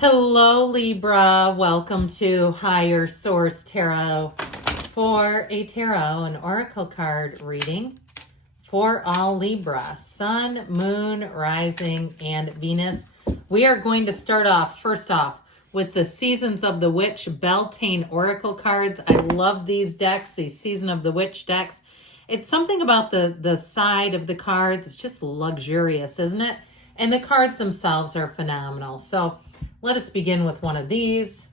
Hello, Libra. Welcome to Higher Source Tarot for a tarot and oracle card reading for all Libra, Sun, Moon, Rising, and Venus. We are going to start off, first off, with the Seasons of the Witch Beltane Oracle cards. I love these decks, these Season of the Witch decks. It's something about the side of the cards. It's just luxurious, isn't it? And the cards themselves are phenomenal. So let us begin with one of these.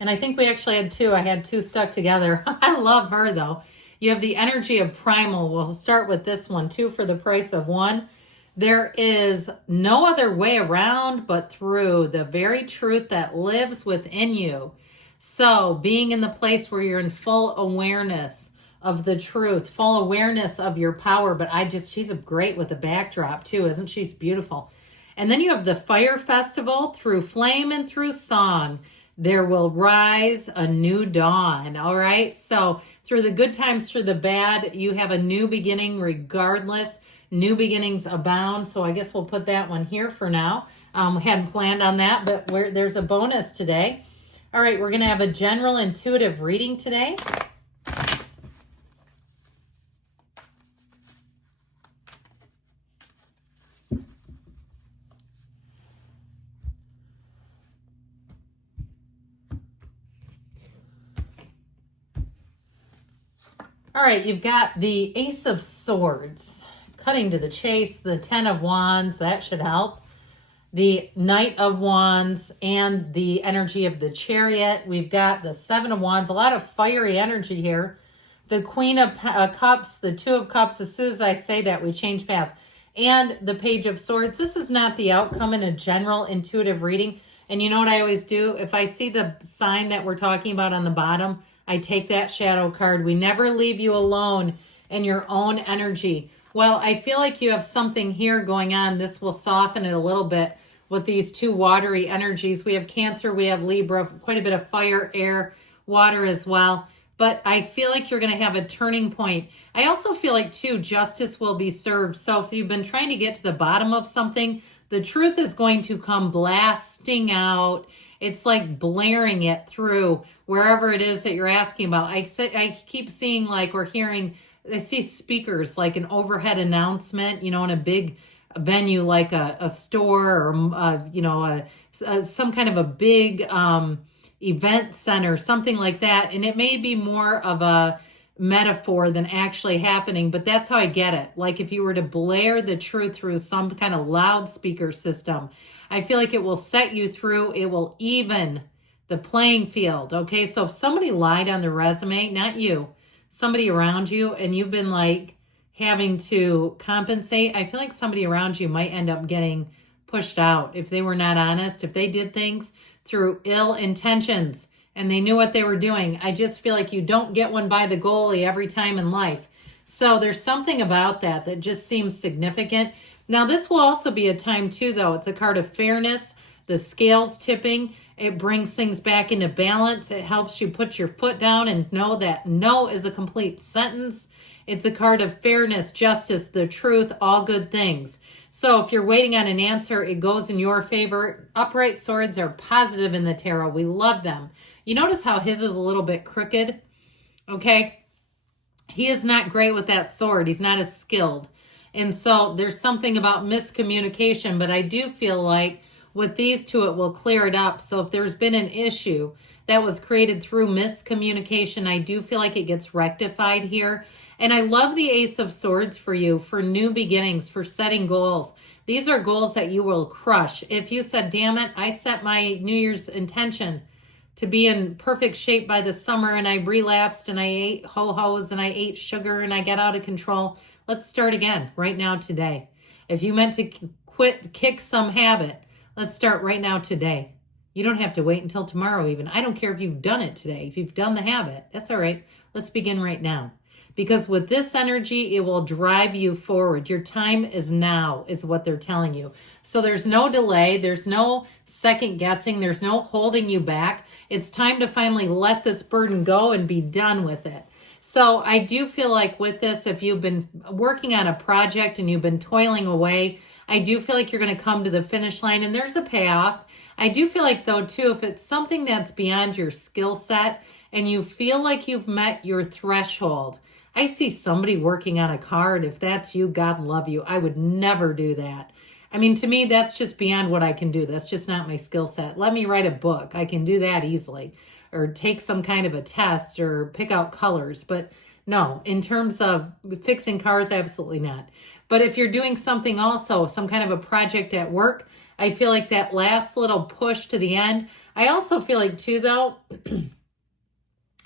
And I think we actually had two. I had two stuck together. I love her, though. You have the energy of primal. We'll start with this one, two for the price of one. There is no other way around but through the very truth that lives within you. So being in the place where you're in full awareness of the truth, full awareness of your power. But she's great with the backdrop too, isn't she? She's beautiful. And then you have the Fire Festival, through flame and through song, there will rise a new dawn. All right. So through the good times, through the bad, you have a new beginning regardless. New beginnings abound. So I guess we'll put that one here for now. We hadn't planned on that, but there's a bonus today. All right. We're going to have a general intuitive reading today. All right, you've got the Ace of Swords, cutting to the chase, the Ten of Wands, that should help. The Knight of Wands and the energy of the Chariot. We've got the Seven of Wands, a lot of fiery energy here. The Queen of Cups, the Two of Cups, as soon as I say that, we change paths. And the Page of Swords. This is not the outcome in a general intuitive reading. And you know what I always do? If I see the sign that we're talking about on the bottom, I take that shadow card. We never leave you alone in your own energy. Well, I feel like you have something here going on. This will soften it a little bit with these two watery energies. We have Cancer, we have Libra, quite a bit of fire, air, water as well. But I feel like you're going to have a turning point. I also feel like, too, justice will be served. So if you've been trying to get to the bottom of something, the truth is going to come blasting out. It's like blaring it through wherever it is that you're asking about. I keep seeing, like, or hearing, I see speakers, like an overhead announcement, in a big venue, like a store or, some kind of a big event center, something like that. And it may be more of a metaphor than actually happening, but that's how I get it. Like if you were to blare the truth through some kind of loudspeaker system, I feel like it will set you through. It will even the playing field. Okay. So if somebody lied on their resume, not you, somebody around you, and you've been like having to compensate, I feel like somebody around you might end up getting pushed out if they were not honest, if they did things through ill intentions and they knew what they were doing. I just feel like you don't get one by the goalie every time in life. So there's something about that just seems significant. Now, this will also be a time too, though. It's a card of fairness, the scales tipping. It brings things back into balance. It helps you put your foot down and know that no is a complete sentence. It's a card of fairness, justice, the truth, all good things. So if you're waiting on an answer, it goes in your favor. Upright swords are positive in the tarot. We love them. You notice how his is a little bit crooked? Okay. He is not great with that sword. He's not as skilled. And so there's something about miscommunication, but I do feel like with these two, it will clear it up. So if there's been an issue that was created through miscommunication, I do feel like it gets rectified here. And I love the Ace of Swords for you, for new beginnings, for setting goals. These are goals that you will crush. If you said, damn it, I set my New Year's intention to be in perfect shape by the summer and I relapsed and I ate ho-hos and I ate sugar and I got out of control. Let's start again right now today. If you meant to kick some habit, let's start right now today. You don't have to wait until tomorrow even. I don't care if you've done it today. If you've done the habit, that's all right. Let's begin right now. Because with this energy, it will drive you forward. Your time is now, is what they're telling you. So there's no delay. There's no second guessing. There's no holding you back. It's time to finally let this burden go and be done with it. So I do feel like with this, if you've been working on a project and you've been toiling away, I do feel like you're going to come to the finish line and there's a payoff. I do feel like, though, too, if it's something that's beyond your skill set and you feel like you've met your threshold, I see somebody working on a card. If that's you, God love you. I would never do that. I mean, to me, that's just beyond what I can do. That's just not my skill set. Let me write a book. I can do that easily. Or take some kind of a test or pick out colors. But no, in terms of fixing cars, absolutely not. But if you're doing something also, some kind of a project at work, I feel like that last little push to the end. I also feel like, too, though,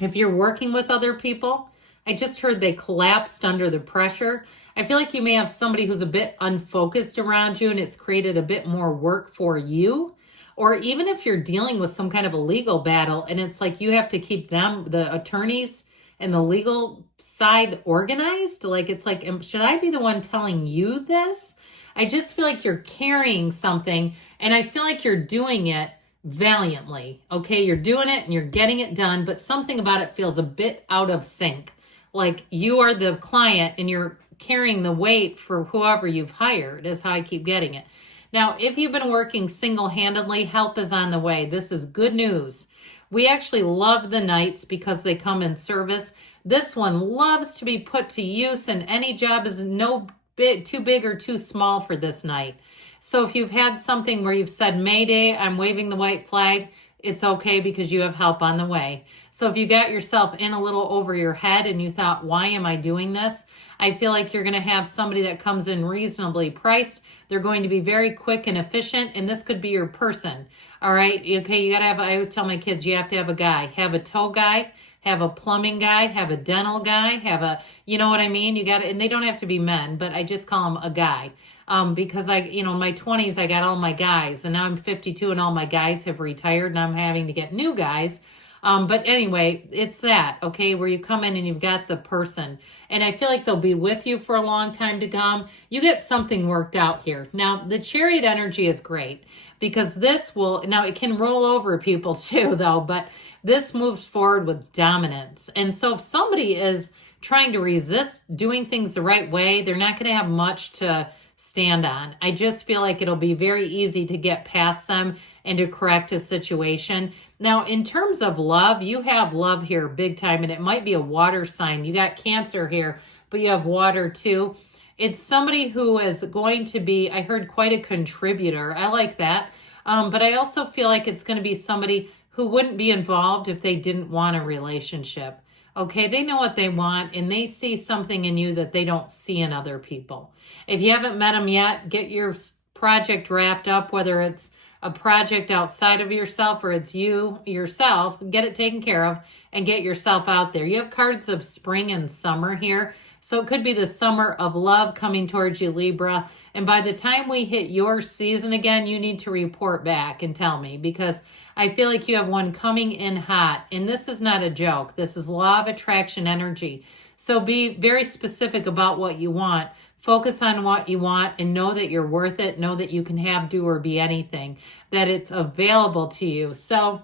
if you're working with other people, I just heard they collapsed under the pressure. I feel like you may have somebody who's a bit unfocused around you and it's created a bit more work for you. Or even if you're dealing with some kind of a legal battle and it's like you have to keep them, the attorneys and the legal side, organized. Like, it's like, should I be the one telling you this? I just feel like you're carrying something and I feel like you're doing it valiantly. Okay, you're doing it and you're getting it done, but something about it feels a bit out of sync. Like you are the client and you're carrying the weight for whoever you've hired, is how I keep getting it. Now, if you've been working single-handedly, help is on the way. This is good news. We actually love the Knights because they come in service. This one loves to be put to use, and any job is too big or too small for this Knight. So if you've had something where you've said, Mayday, I'm waving the white flag, it's okay because you have help on the way. So if you got yourself in a little over your head and you thought, why am I doing this? I feel like you're going to have somebody that comes in reasonably priced. They're going to be very quick and efficient, and this could be your person. All right. Okay. You got to have, I always tell my kids, you have to have a guy, have a tow guy, have a plumbing guy, have a dental guy, have a, you know what I mean? You got to, and they don't have to be men, but I just call them a guy. Because in my 20s, I got all my guys, and now I'm 52 and all my guys have retired and I'm having to get new guys. But anyway, it's that, okay, where you come in and you've got the person, and I feel like they'll be with you for a long time to come. You get something worked out here. Now, the Chariot energy is great because this will, now it can roll over people too, though, but this moves forward with dominance. And so if somebody is trying to resist doing things the right way, they're not going to have much to stand on. I just feel like it'll be very easy to get past them and to correct a situation. Now, in terms of love, you have love here big time, and it might be a water sign. You got Cancer here, but you have water too. It's somebody who is going to be, I heard, quite a contributor. I like that. But I also feel like it's going to be somebody who wouldn't be involved if they didn't want a relationship. Okay, they know what they want, and they see something in you that they don't see in other people. If you haven't met them yet, get your project wrapped up, whether it's a project outside of yourself or it's you yourself, get it taken care of and get yourself out there. You have cards of spring and summer here. So it could be the summer of love coming towards you, Libra. And by the time we hit your season again, you need to report back and tell me, because I feel like you have one coming in hot. And this is not a joke. This is law of attraction energy. So be very specific about what you want. Focus on what you want and know that you're worth it. Know that you can have, do, or be anything, that it's available to you. So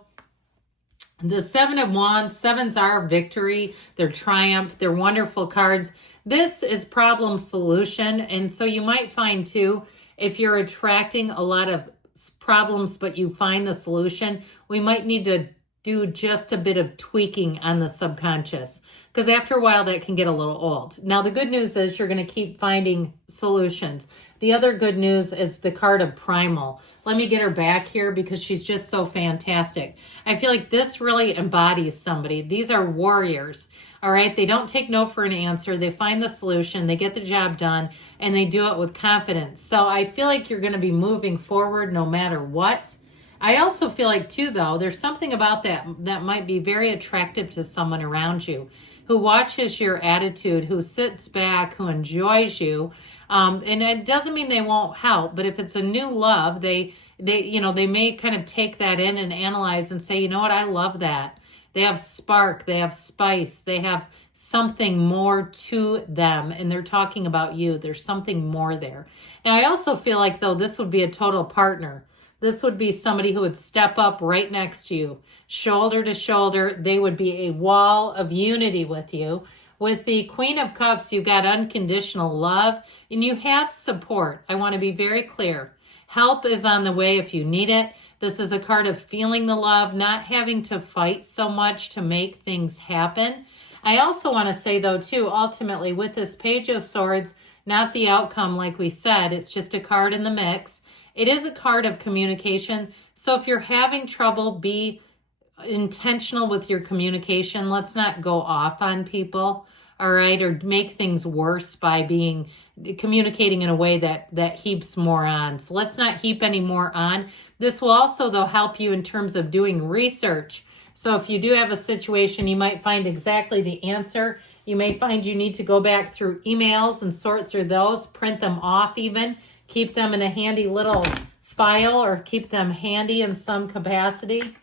the Seven of Wands, sevens are victory, they're triumph, they're wonderful cards. This is problem solution. And so you might find too, if you're attracting a lot of problems, but you find the solution, we might need to do just a bit of tweaking on the subconscious, because after a while that can get a little old. Now, the good news is you're going to keep finding solutions. The other good news is the card of Primal. Let me get her back here because she's just so fantastic. I feel like this really embodies somebody. These are warriors, all right? They don't take no for an answer. They find the solution, they get the job done, and they do it with confidence. So I feel like you're going to be moving forward no matter what. I also feel like too, though, there's something about that might be very attractive to someone around you who watches your attitude, who sits back, who enjoys you. And it doesn't mean they won't help, but if it's a new love, they may kind of take that in and analyze and say, you know what, I love that. They have spark, they have spice, they have something more to them, and they're talking about you. There's something more there. And I also feel like, though, this would be a total partner. This would be somebody who would step up right next to you, shoulder to shoulder. They would be a wall of unity with you. With the Queen of Cups, you've got unconditional love and you have support. I want to be very clear. Help is on the way if you need it. This is a card of feeling the love, not having to fight so much to make things happen. I also want to say, though, too, ultimately, with this Page of Swords, not the outcome, like we said, it's just a card in the mix. It is a card of communication. So if you're having trouble, be intentional with your communication. Let's not go off on people, all right, or make things worse by communicating in a way that heaps more on. So let's not heap any more on. This will also, though, help you in terms of doing research. So if you do have a situation, you might find exactly the answer. You may find you need to go back through emails and sort through those, print them off even, keep them in a handy little file or keep them handy in some capacity.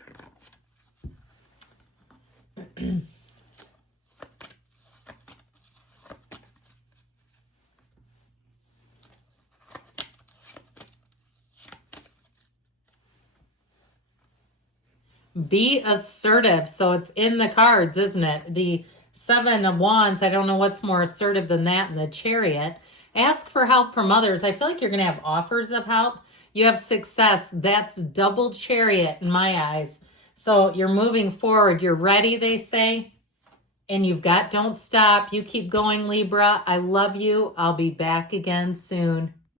Be assertive. So it's in the cards, isn't it? The Seven of Wands, I don't know what's more assertive than that, in the Chariot. Ask for help from others. I feel like you're going to have offers of help. You have success. That's double Chariot in my eyes. So you're moving forward. You're ready, they say. And don't stop. You keep going, Libra. I love you. I'll be back again soon.